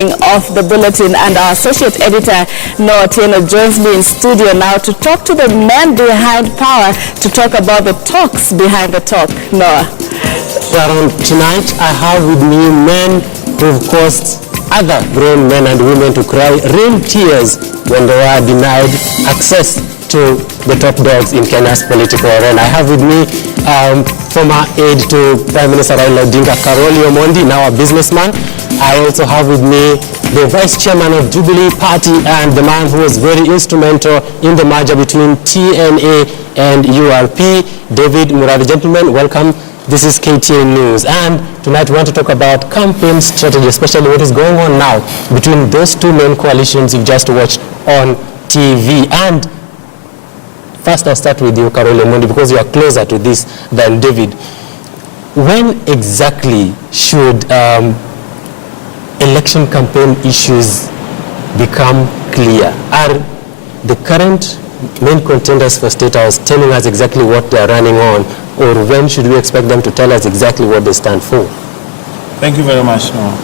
of the bulletin, and our associate editor Noah Otieno joins me in studio now to talk to the men behind power, to talk about the talks behind the talk. Noah. Sharon, tonight I have with me men who've caused other grown men and women to cry real tears when they were denied access to the top dogs in Kenya's political arena. I have with me former aide to Prime Minister Caroli Omondi, now a businessman. I also have with me the Vice Chairman of Jubilee Party and the man who was very instrumental in the merger between TNA and URP, David Murathe. Gentlemen, welcome. This is KTN News, and tonight we want to talk about campaign strategy, especially what is going on now between those two main coalitions you've just watched on TV. And first I'll start with you, Caroli Omondi, because you are closer to this than David. When exactly should election campaign issues become clear? Are the current main contenders for State House telling us exactly what they are running on, or when should we expect them to tell us exactly what they stand for? Thank you very much, Noah.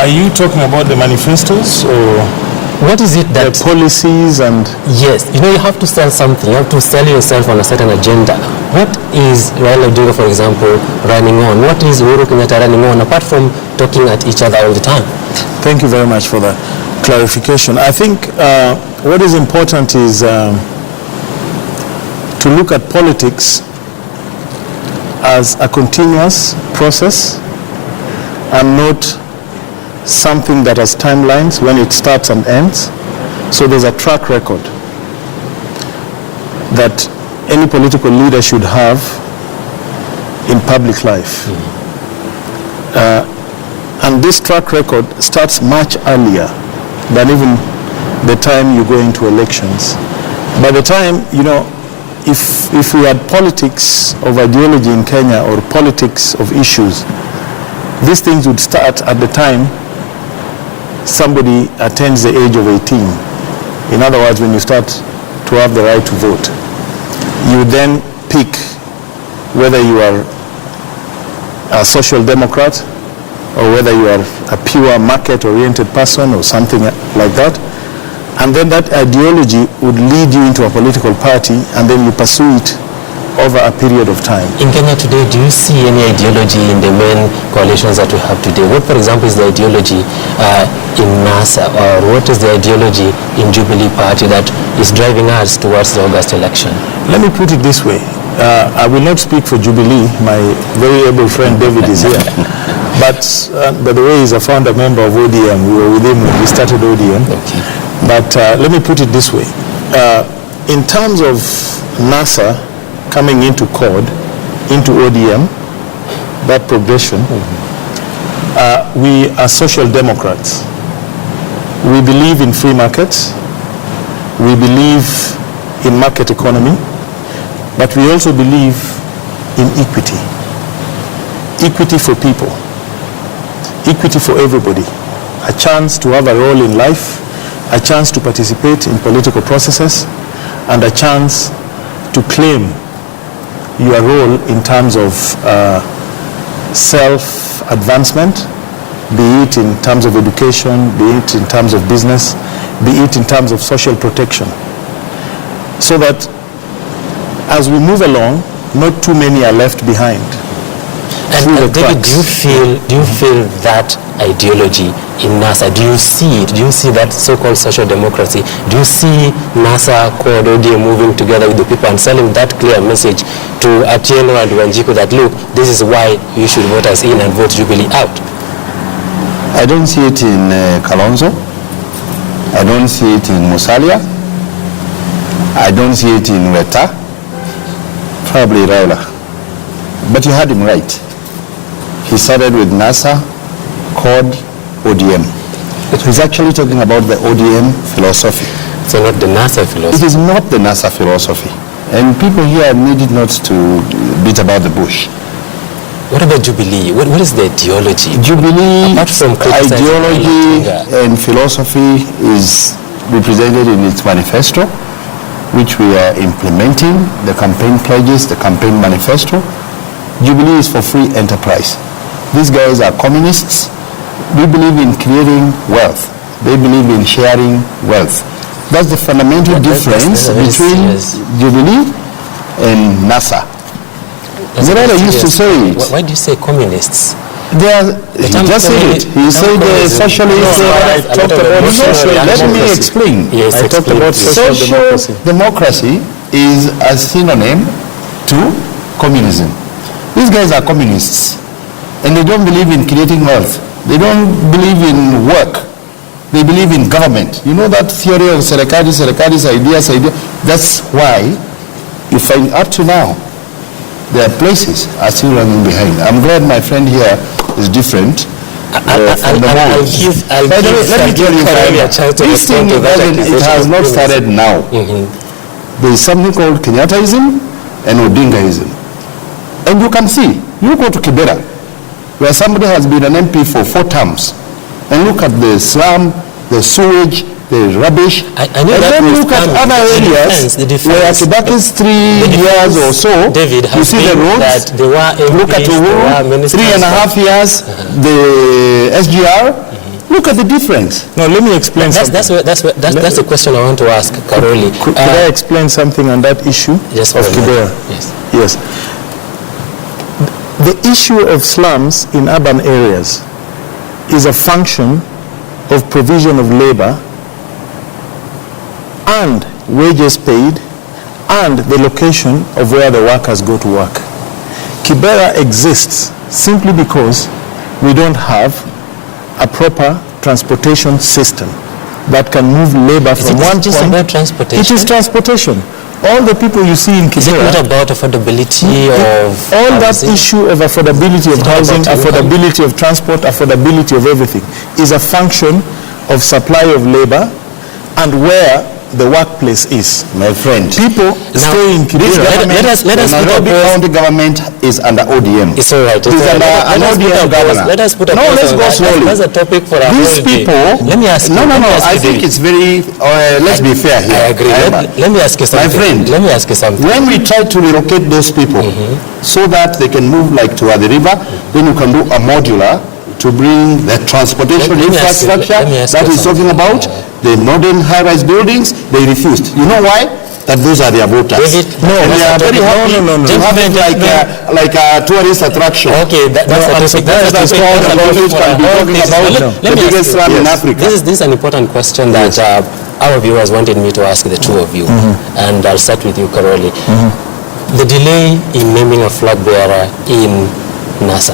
Are you talking about the manifestos, or what is it that... the policies and... Yes, you know, you have to sell something. You have to sell yourself on a certain agenda. What is Raila Odinga, for example, running on? What is Uhuru Kenyatta running on, apart from talking at each other all the time? Thank you very much for that clarification. I think what is important is to look at politics as a continuous process and not something that has timelines when it starts and ends. So there's a track record that any political leader should have in public life. And this track record starts much earlier than even the time you go into elections. By the time, you know, if we had politics of ideology in Kenya, or politics of issues, these things would start at the time somebody attains the age of 18. In other words, when you start to have the right to vote, you then pick whether you are a social democrat or whether you are a pure market-oriented person or something like that. And then that ideology would lead you into a political party, and then you pursue it over a period of time. In Kenya today, do you see any ideology in the main coalitions that we have today? What, for example, is the ideology in NASA, or what is the ideology in Jubilee Party that is driving us towards the August election? Let me put it this way. I will not speak for Jubilee. My very able friend David is here. But by the way, he's a founder member of ODM. We were with him when we started ODM. Okay. But let me put it this way. In terms of NASA coming into CORD, into ODM, that progression, we are social democrats. We believe in free markets. We believe in market economy. But we also believe in equity. Equity for people. Equity for everybody. A chance to have a role in life, a chance to participate in political processes, and a chance to claim your role in terms of self-advancement, be it in terms of education, be it in terms of business, be it in terms of social protection. So that as we move along, not too many are left behind. And David, do you feel that ideology in NASA? Do you see it? Do you see that so-called social democracy? Do you see NASA, CORD, ODM moving together with the people and selling that clear message to Otieno and Wanjiku that, look, this is why you should vote us in and vote Jubilee out? I don't see it in Kalonzo. I don't see it in Musalia. I don't see it in Weta. Probably Raila. But you had him right. He started with NASA, CORD, ODM. He's actually talking about the ODM philosophy. So not the NASA philosophy? It is not the NASA philosophy. And people here need it not to beat about the bush. What about Jubilee? What is the ideology? Jubilee, apart from ideology and philosophy is represented in its manifesto, which we are implementing, the campaign pledges, the campaign manifesto. Jubilee is for free enterprise. These guys are communists. we believe in creating wealth. They believe in sharing wealth. That's the fundamental difference between Jubilee and NASA. Murathe used to say it. Why do you say communists? He just said it. He said the socialists talked about social. Let me explain. Yes, I talked about social democracy is a synonym to communism. These guys are communists, and they don't believe in creating wealth. They don't believe in work. They believe in government. You know that theory of Serikali's ideas. That's why you find up to now, there are places are still running behind. I'm glad my friend here is different. I'll give let me tell you, this thing it has not started now. There is something called Kenyattaism and Odingaism. And you can see, you go to Kibera, where somebody has been an MP for 4 terms, and look at the slum, the sewage, the rubbish, I and then look at other areas where Kibaki's 3 years or so, David, you see the roads, look at Uhuru, 3.5 years, the SGR, look at the difference. No, let me explain something. That's the question I want to ask Caroli. Could I explain something on that issue yes, of Kibera? Yes. The issue of slums in urban areas is a function of provision of labor and wages paid and the location of where the workers go to work. Kibera exists simply because we don't have a proper transportation system that can move labor from one point. About transportation? It is transportation. All the people you see in Kibera. Is it not about affordability of all housing? That issue of affordability of housing, affordability of transport, affordability of everything is a function of supply of labor and where the workplace is. My friend, people stay in Kibera. Let us Nairobi County government is under ODM. It's all right. It's under an ODM governor. Let us put a no, let's go slowly. That's a topic for these people. Let me ask you. No. I think it's very. Let's be fair here. I agree. Let me ask you something. My friend, let me ask you something. When we try to relocate those people so that they can move like to the river, then you can do a modular to bring the transportation infrastructure that he's talking about. The modern high-rise buildings, they refused. You know why? That those are their voters. David, and they are very happy to have it like a tourist attraction. Okay, that's a topic. That's called the biggest slum in Africa. This is an important question that our viewers wanted me to ask the two of you. And I'll start with you, Caroli. The delay in naming a flag bearer in NASA,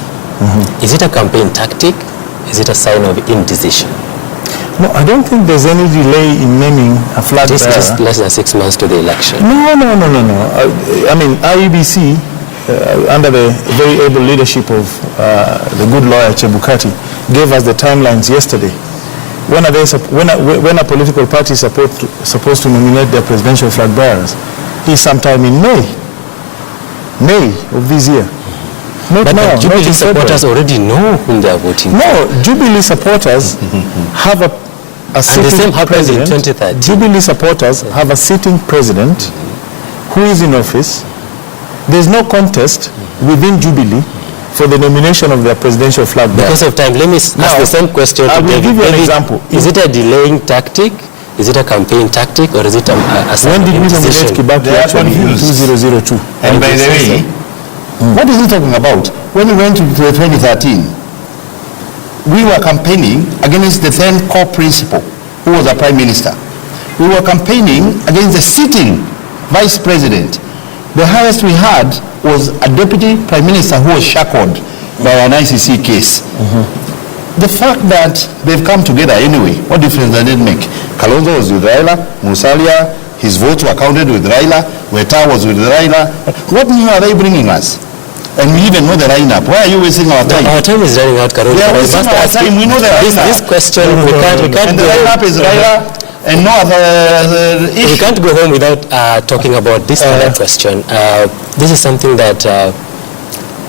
is it a campaign tactic? Is it a sign of indecision? No, I don't think there's any delay in naming a flag bearer. Just less than 6 months to the election. No. I mean, IEBC, under the very able leadership of the good lawyer Chebukati, gave us the timelines yesterday. When a political party is supposed to nominate their presidential flag bearers, is sometime in May of this year. But Jubilee supporters already know whom they are voting for. No, Jubilee supporters have a sitting president. In 2013. Jubilee supporters have a sitting president who is in office. There's no contest within Jubilee for the nomination of their presidential flag bearer. Because of time, let me ask the same question to David. I will give you an example. Is it a delaying tactic? Is it a campaign tactic, or is it a sign of indecision? When did we nominate Kibaki actually in 2002? And by the way, what is he talking about? When we went to 2013, we were campaigning against the then core principal, who was the prime minister. We were campaigning against the sitting vice president. The highest we had was a deputy prime minister who was shackled by an ICC case. The fact that they've come together anyway, what difference does it make? Kalonzo was with Raila, Musalia, his votes were counted with Raila, Weta was with Raila. What new are they bringing us? And we even know the lineup. Why are you wasting our time? Our time is running out, Caroli. We are wasting our time. We know the lineup. This question, we can't and the lineup is Raila and no other issue. We can't go home without talking about this other question. This is something that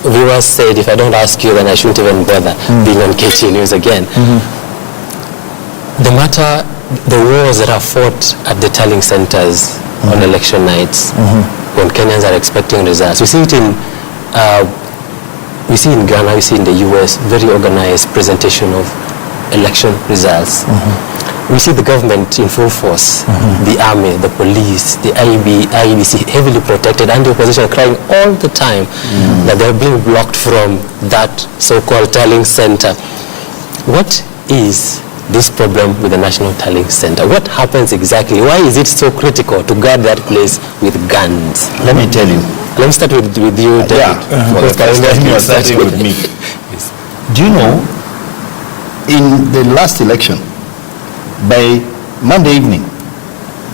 viewers said, if I don't ask you, then I shouldn't even bother being on KT News again. The wars that are fought at the tallying centers on election nights, when Kenyans are expecting results. We see it in Ghana, we see in the US, very organized presentation of election results, we see the government in full force, the army, the police, the IEBC heavily protected, and the opposition crying all the time that they're being blocked from that so-called tallying center. What is this problem with the National Tallying Center? What happens exactly? Why is it so critical to guard that place with guns? Let me tell you. Let me start with you, David. You are starting with me. Yes. Do you know, in the last election, by Monday evening,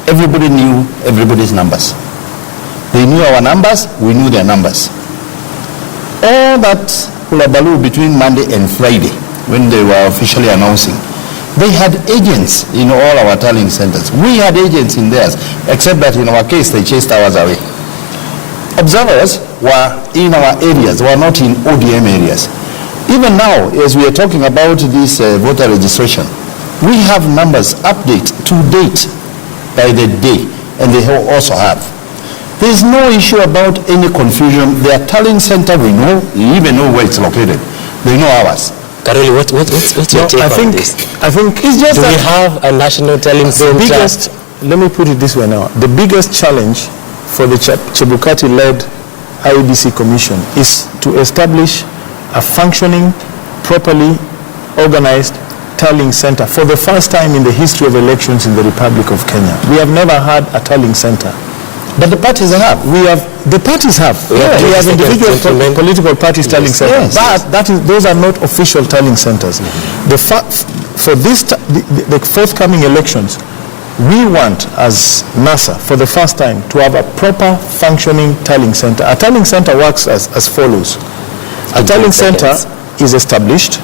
everybody knew everybody's numbers. They knew our numbers, we knew their numbers. All that hullabaloo between Monday and Friday, when they were officially announcing, they had agents in all our tallying centers. We had agents in theirs, except that in our case, they chased ours away. Observers were in our areas, were not in ODM areas. Even now, as we are talking about this voter registration, we have numbers update to date by the day, and they also have. There is no issue about any confusion. Their tallying center, we know, you even know where it's located. They know ours. Caroli, what's your take on this? I think it's just Do we have a national tallying center? Let me put it this way now. The biggest challenge for the Chebukati-led IEBC Commission is to establish a functioning, properly organized tallying center for the first time in the history of elections in the Republic of Kenya. We have never had a tallying center. But the parties have. The parties have. We have individual political parties tallying centers. But those are not official tallying centers. For the forthcoming elections, we want, as NASA, for the first time, to have a proper functioning tallying center. A tallying center works as follows. A tallying center is established.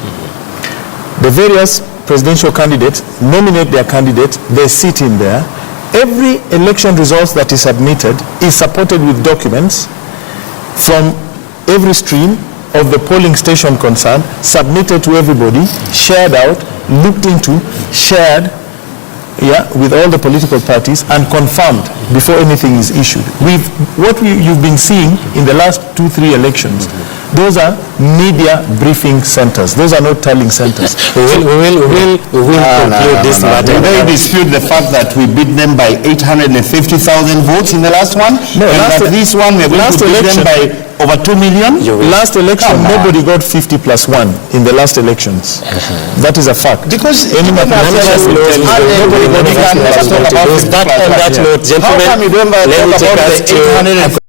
The various presidential candidates nominate their candidates. They sit in there. Every election result that is submitted is supported with documents from every stream of the polling station concerned, submitted to everybody, shared out, looked into, shared with all the political parties, and confirmed before anything is issued. You've been seeing in the last 2-3 elections, those are media briefing centers. Those are not tallying centers. We will conclude this matter. They dispute the fact that we beat them by 850,000 votes in the last one. No, this one we're going to beat them by over 2 million. Last election, nobody got 50 plus 1 in the last elections. That is a fact. Because on that note, gentlemen, let me take us to